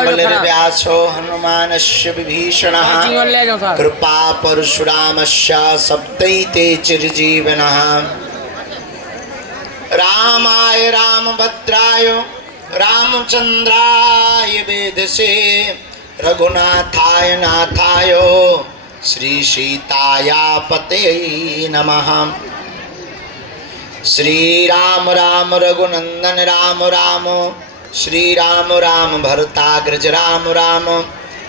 बलर्व्यासो हनुमानस्य विभीषणः कृपा परशुरामस्य सप्तैते चिरजीवनः। रामाय रामभद्राय रामचंद्राय वेधसे रघुनाथाय नाथाय श्री सीताया पतये नमः। श्री राम राम रघुनंदन राम राम श्री राम राम भरताग्रज राम राम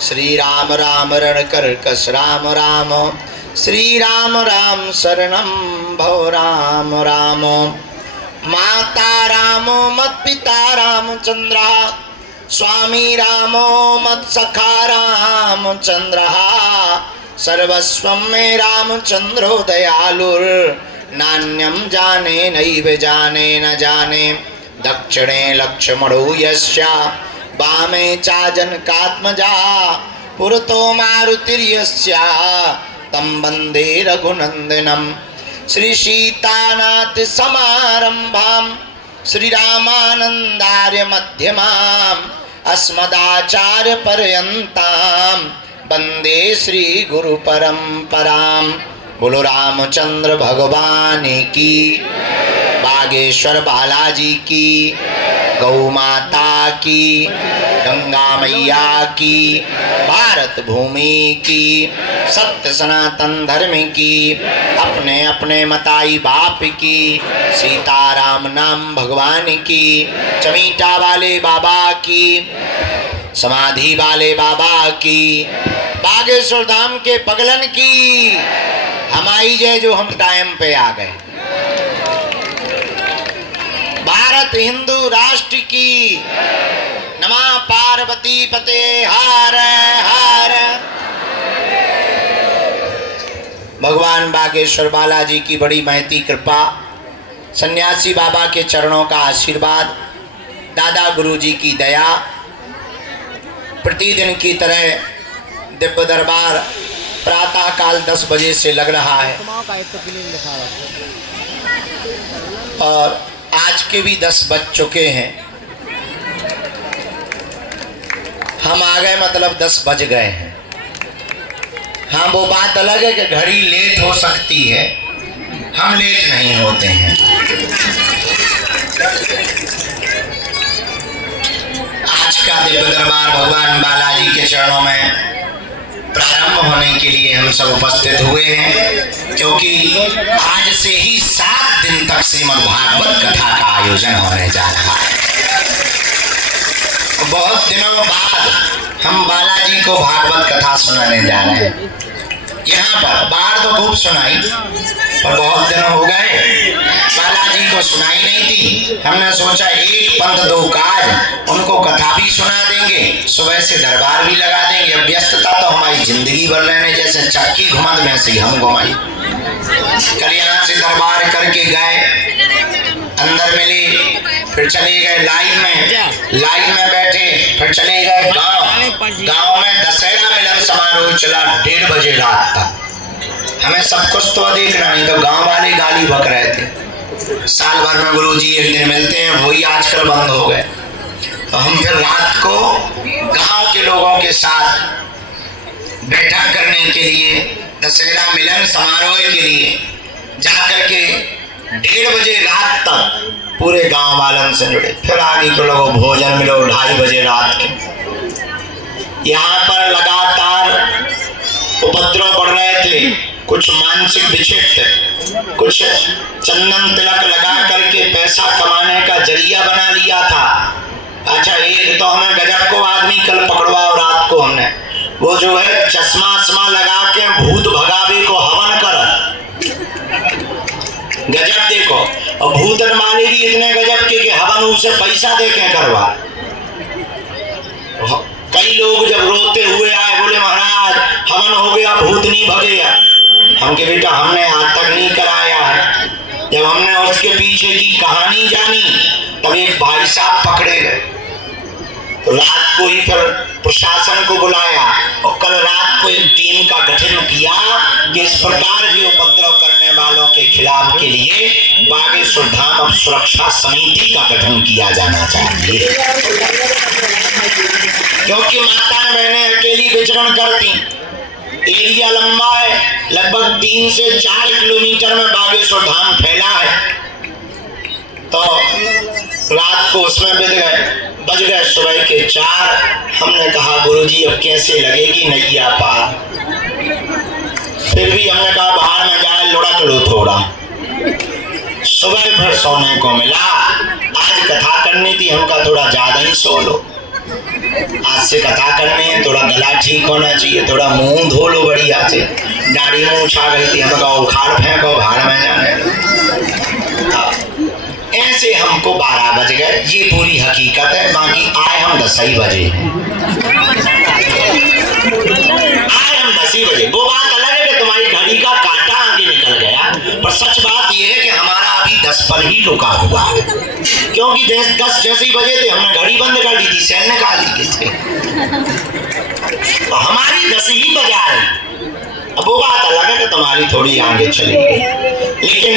श्री राम राम रणकर्कश राम राम श्री राम राम शरणं भव राम राम। माता रामो मत पिता रामचंद्र स्वामी रामो मत सखा रामचंद्र सर्वस्वं मे रामचंद्रो दयालुर नान्यं जाने नैव जाने न जाने दक्षिणे लक्ष्मणो यस्य वामे च जनकात्मजा पुरतो मारुतिर्यस्य तं वन्दे रघुनन्दनं। श्री सीतानाथ समारंभां श्री रामानंदार्य मध्यमाम् अस्मदाचार्य पर्यन्तां वन्दे श्री गुरु परंपरां। बोलो रामचंद्र भगवान की, बागेश्वर बालाजी की, गौ माता की, गंगा मैया की, भारत भूमि की, सत्य सनातन धर्म की, अपने अपने मताई बाप की, सीताराम नाम भगवान की, चमीटा वाले बाबा की, समाधि वाले बाबा की, बागेश्वर धाम के पगलन की। हमारी जय जो हम टाइम पे आ गए। भारत हिंदू राष्ट्र की नमः। पार्वती पते हार हार। भगवान बागेश्वर बालाजी की बड़ी महती कृपा, सन्यासी बाबा के चरणों का आशीर्वाद, दादा गुरुजी की दया, प्रतिदिन की तरह दिव्य दरबार प्रातः काल 10 बजे से लग रहा है और आज के भी 10 बज चुके हैं। हम आ गए मतलब 10 बज गए हैं। हाँ, वो बात अलग है कि घड़ी लेट हो सकती है, हम लेट नहीं होते हैं। आज का दिव्य दरबार भगवान बालाजी के चरणों में प्रारंभ होने के लिए हम सब उपस्थित हुए हैं, क्योंकि आज से ही 7 दिन तक श्रीमद् भागवत कथा का आयोजन होने जा रहा है। बहुत दिनों बाद हम बालाजी को भागवत कथा सुनाने जा रहे हैं। यहाँ पर बाहर तो खूब सुनाई, पर बहुत दिन हो गए बालाजी को सुनाई नहीं थी। हमने सोचा एक पंथ दो काज, उनको कथा भी सुना देंगे, सुबह से दरबार भी लगा देंगे। अब व्यस्तता तो हमारी जिंदगी भर रहने, जैसे चक्की घुमत वैसे ही हम घुमाई। कल यहाँ से दरबार करके गए, अंदर मिले, फिर चले गए लाइन में बैठे, फिर चले गए गांव में दशहरा मिलन समारोह चला 1:30 बजे रात तक। हमें सब कुछ तो देखना, नहीं तो गांव वाले गाली बक रहे थे। साल भर में गुरुजी एक दिन मिलते हैं, वही आजकल बंद हो गए। तो हम फिर रात को गांव के लोगों के साथ बैठक करने के लिए, दशहरा मिलन समारोह के लिए जाकर के 1:30 बजे रात तक पूरे गांव वालों से जुड़े। फिर आगे के लोगों भोजन मिलो 2:30 बजे रात के। यहाँ पर लगातार उपद्रव बढ़ रहे थे, कुछ मानसिक विक्षिप्त, कुछ चंदन तिलक लगा करके पैसा कमाने का जरिया बना लिया था। अच्छा, एक तो हमें गजब को आदमी कल पकड़वा, और रात को हमने वो जो है चश्मा लगा के भूत भगावे को हवन कर, गजब देखो। और भूतन माने भी इतने गजब के कि हवन उसे पैसा दे के करवा। कई लोग जब रोते हुए आए, बोले महाराज हवन हो गया, भूत नहीं भगेगा। हम के बेटा हमने आज तक नहीं कराया है। जब हमने उसके पीछे की कहानी जानी, तब एक भाई साहब पकड़े गए। तो रात को ही फिर प्रशासन को बुलाया और कल रात को एक टीम का गठन किया कि इस प्रकार के उपद्रव करने वालों के खिलाफ के लिए बागेश्वर धाम सुरक्षा समिति का गठन किया जाना चाहिए, क्योंकि माता बहनें अकेली विचरण करती। एरिया लंबा है, लगभग 3 से 4 किलोमीटर में बागेश्वर धाम फैला है। तो रात को उसमें बज गए सुबह के 4। हमने कहा गुरुजी अब कैसे लगेगी नैया पार। फिर भी हमने कहा बाहर में जाए लुढ़क लो थोड़ा। सुबह फिर सोने को मिला। आज कथा करनी थी, हमका थोड़ा ज्यादा ही सो लो। आज से कथा करनी है, थोड़ा गला ठीक होना चाहिए, थोड़ा मुंह धो लो बढ़िया से। दाढ़ी में उछा गई थी, हम कहा उखाड़ फेंको बाहर में जाने। ऐसे हमको 12 बज गए, ये पूरी हकीकत है। बाकी आए हम 10 ही बजे, आए हम 10 ही बजे। वो बात अलग है कि तुम्हारी घड़ी का कांटा आगे निकल गया, पर सच बात यह है कि हमारा अभी 10 पर ही रुका हुआ है, क्योंकि 10 जैसे ही बजे थे हमने घड़ी बंद कर दी थी, सेल निकाल दिए थे, तो हमारी 10 ही बजा रही। अब वो बात अलग है कि तुम्हारी थोड़ी आगे चली गई। लेकिन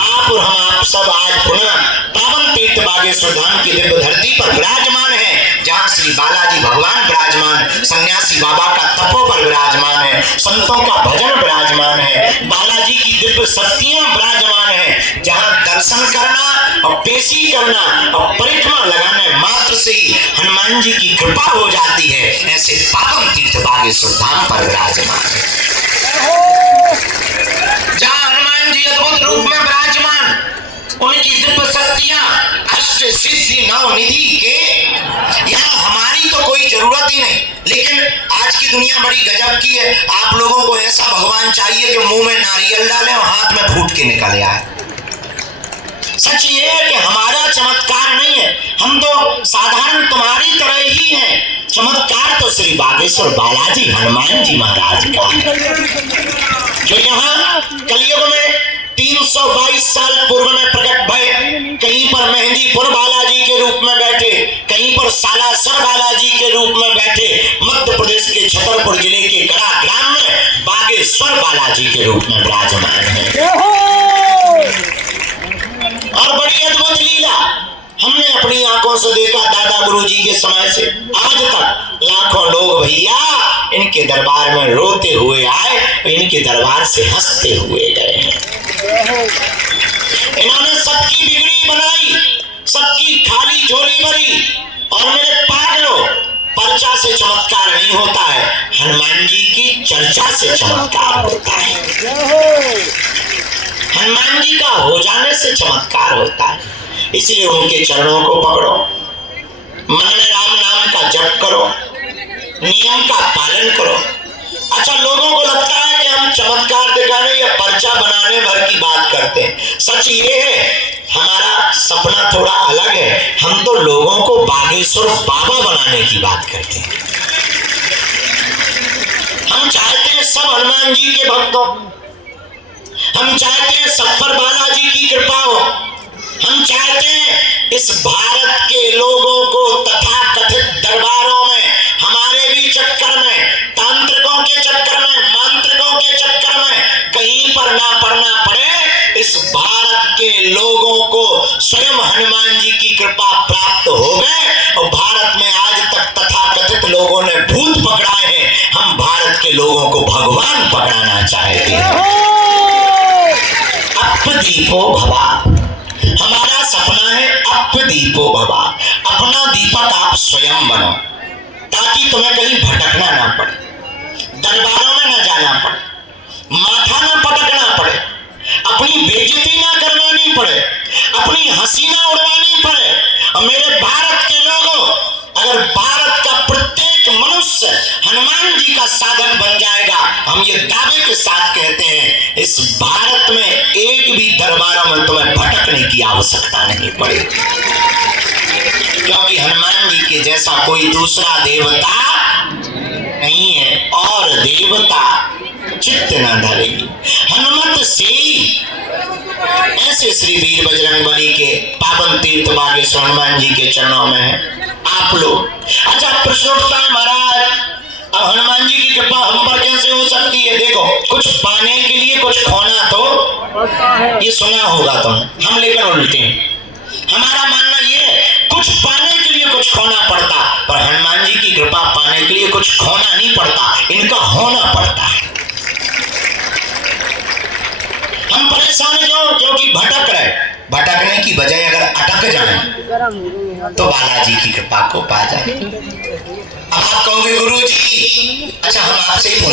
आप और हम आप सब आज पुनः पावन तीर्थ बागेश्वर धाम की दिव्य धरती पर विराजमान है, जहाँ श्री बालाजी भगवान विराजमान, सन्यासी बाबा का तपोबल विराजमान है, संतों का भजन विराजमान है, बालाजी की दिव्य शक्तियां विराजमान है, जहाँ दर्शन करना और पेशी करना और परिक्रमा लगाने मात्र से ही हनुमान जी की कृपा हो जाती है। ऐसे पावन तीर्थ बागेश्वर धाम पर विराजमान है, जहाँ हनुमान जी अद्भुत रूप में विराजमान, उनकी दिव्य शक्तियां अष्ट सिद्धि नव निधि के, यहाँ हमारी तो कोई जरूरत ही नहीं। लेकिन आज की दुनिया बड़ी गजब की है। आप लोगों को ऐसा भगवान चाहिए कि मुंह में नारियल डाले और हाथ में फूट के निकल आए। सच ये है कि हमारा चमत्कार नहीं है, हम तो साधारण तुम्हारी तरह ही हैं। चमत्कार तो श्री बागेश्वर बालाजी हनुमान जी महाराज का, जो यहाँ कलयुग में 322 साल पूर्व में प्रकट भय। कहीं पर मेहंदीपुर बालाजी के रूप में बैठे, कहीं पर सालासर बालाजी के रूप में बैठे, मध्य प्रदेश के छतरपुर जिले के गड़ा ग्राम में बागेश्वर बालाजी के रूप में विराजमान है। और बड़ी अद्भुत लीला हमने अपनी आंखों से देखा। दादा गुरुजी के समय से आज तक लाखों लोग भैया इनके दरबार में रोते हुए आए, इनके दरबार से हंसते हुए गए हैं। इन्होंने सबकी बिगड़ी बनाई, सबकी खाली झोली भरी। और मेरे पागलों, पर्चा से चमत्कार नहीं होता है, हनुमान जी की चर्चा से चमत्कार होता है। हनुमान जी का हो जाने से चमत्कार होता है। इसलिए उनके चरणों को पकड़ो, मन में राम नाम का जप करो, नियम का पालन करो। अच्छा, लोगों को लगता है कि हम चमत्कार दिखाने या पर्चा बनाने भर की बात करते हैं। सच ये है, हमारा सपना थोड़ा अलग है। हम तो लोगों को बागेश्वर बाबा बनाने की बात करते हैं। हम चाहते हैं सब हनुमान जी के भक्त हो, हम चाहते हैं सब पर बालाजी की कृपा हो। हम चाहते हैं इस भारत के लोगों को तथाकथित दरबारों में, हमारे भी चक्कर में, तांत्रिकों के चक्कर में, मांत्रिकों के चक्कर में कहीं पर ना पड़ना पड़े। इस भारत के लोगों को स्वयं हनुमान जी की कृपा प्राप्त हो गए। और भारत में आज तक तथाकथित लोगों ने भूत पकड़ाए हैं, हम भारत के लोगों को भगवान पकड़ाना चाहते हैं। अपदीपो भवा, हमारा सपना है अपदीपो भवा। अपना दीपक आप स्वयं बनो, ताकि तुम्हें कहीं भटकना ना पड़े, दरबारों में न जाना पड़े, माथा ना पटकना पड़े, अपनी बेइज्जती ना करवानी पड़े, अपनी हंसी ना उड़वानी पड़े। और मेरे भारत के लोगों, अगर भारत का प्रत्येक मनुष्य हनुमान जी का साधन बन जाएगा, हम ये दावे के साथ कहते हैं, इस भारत में एक भी दरबारों में तुम्हें भटकने की आवश्यकता नहीं पड़ेगी, क्योंकि हनुमान जी के जैसा कोई दूसरा देवता नहीं है। और देवता चित्त न धरेगी हनुमत से। ऐसे श्री वीर बजरंगबली के पावन तीर्थ बागेश्वर हनुमान जी के चरणों में है आप लोग। अच्छा प्रश्न उठता है महाराज, अब हनुमान जी की कृपा हम पर कैसे हो सकती है? देखो, कुछ पाने के लिए कुछ खोना तो ये सुना होगा तुमने, हम लेकिन उल्टे हैं। हमारा मानना ये है कुछ पाने के लिए कुछ खोना पड़ता, पर हनुमान जी की कृपा पाने के लिए कुछ खोना नहीं पड़ता, इनका होना पड़ता है। हम परेशान क्यों? क्योंकि भटक रहे, भटकने की बजाय अगर अटक जाए तो बालाजी की कृपा को पा जाए। अब आप कहोगे गुरु जी, अच्छा हम आपसे ही पूछते